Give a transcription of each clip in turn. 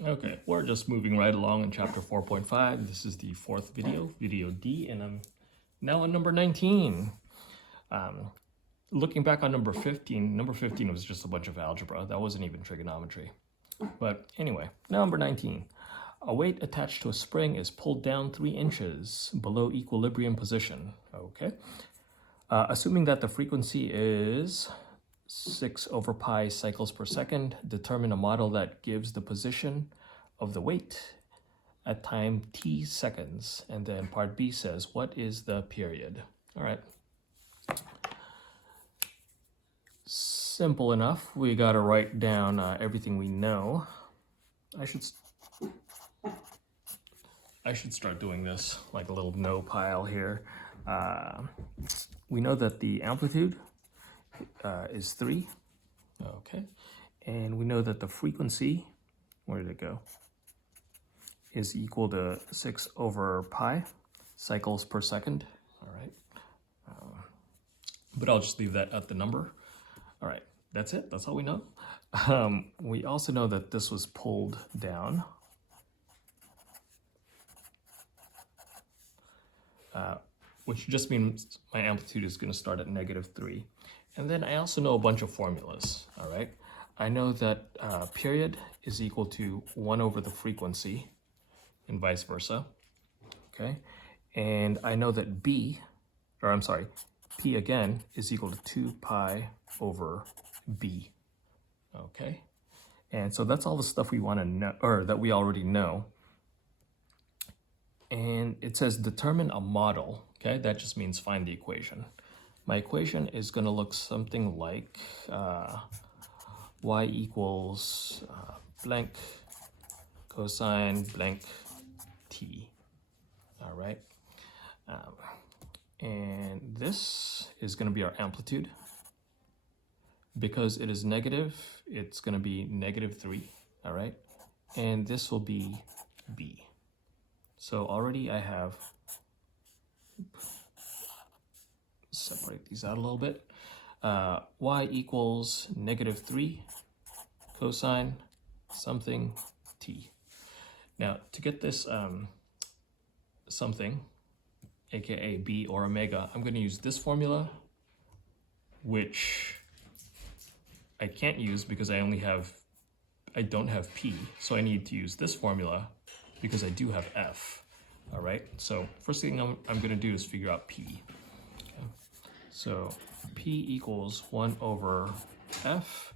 Okay, we're just moving right along in chapter 4.5. This is the fourth video, video D, and I'm now on number 19. Looking back on number 15 was just a bunch of algebra. That wasn't even trigonometry. But anyway, number 19. A weight attached to a spring is pulled down 3 inches below equilibrium position. Okay. Assuming that the frequency is 6 over pi cycles per second, determine a model that gives the position of the weight at time t seconds. And then part B says, what is the period? All right. Simple enough. We got to write down everything we know. I should start doing this like a little no pile here. We know that the amplitude is 3. Okay. And we know that the frequency, where did it go? Is equal to 6 over pi cycles per second. All right. But I'll just leave that at the number. All right. That's it. That's all we know. We also know that this was pulled down. Which just means my amplitude is going to start at -3. And then I also know a bunch of formulas, all right? I know that period is equal to 1 over the frequency and vice versa, okay? And I know that P again is equal to 2 pi over B, okay? And so that's all the stuff we want to know, or that we already know. And it says determine a model, okay? That just means find the equation. My equation is going to look something like y equals blank cosine blank t, all right? And this is going to be our amplitude. Because it is negative, it's going to be -3, all right? And this will be B. So already I have, separate these out a little bit. Y equals -3 cosine something t. Now to get this something, aka B or omega, I'm going to use this formula, which I can't use because I don't have P. So I need to use this formula because I do have F. All right, so first thing I'm going to do is figure out P. Okay. So P equals 1 over F.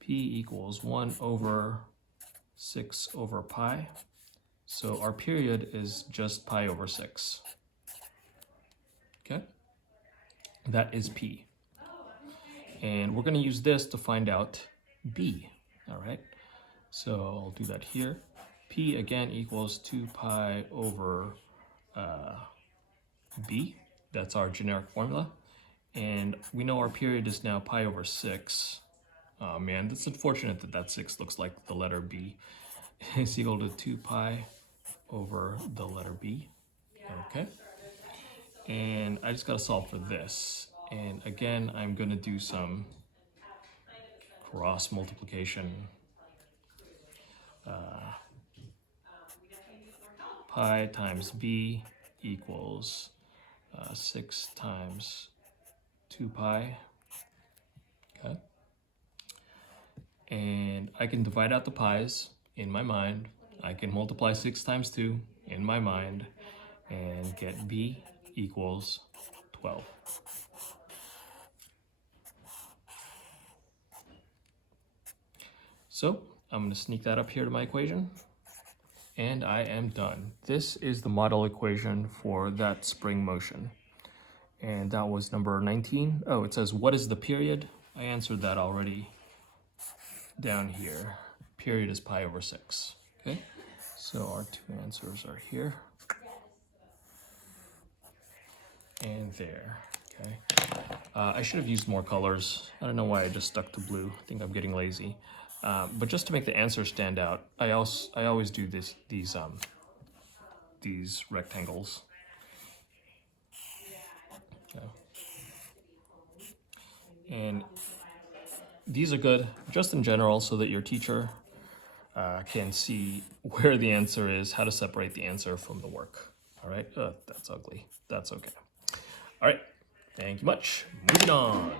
P equals 1 over 6 over pi. So our period is just pi over 6. Okay, that is P. And we're going to use this to find out B, all right? So I'll do that here. P again equals 2 pi over B. That's our generic formula. And we know our period is now pi over 6. Oh man, that's unfortunate that that 6 looks like the letter B. It's equal to 2 pi over the letter B, okay? And I just got to solve for this. And again, I'm going to do some cross multiplication. Pi times B equals 6 times 2 pi, okay? And I can divide out the pi's in my mind. I can multiply 6 times 2 in my mind and get B equals 12. So I'm going to sneak that up here to my equation, and I am done. This is the model equation for that spring motion. And that was number 19. Oh, it says, what is the period? I answered that already down here. Period is pi over 6. Okay, so our two answers are here and there. Okay, I should have used more colors. I don't know why I just stuck to blue. I think I'm getting lazy. But just to make the answer stand out, I always do these rectangles. Okay. And these are good just in general so that your teacher can see where the answer is, how to separate the answer from the work. All right, that's ugly. That's okay. All right, thank you much. Moving on.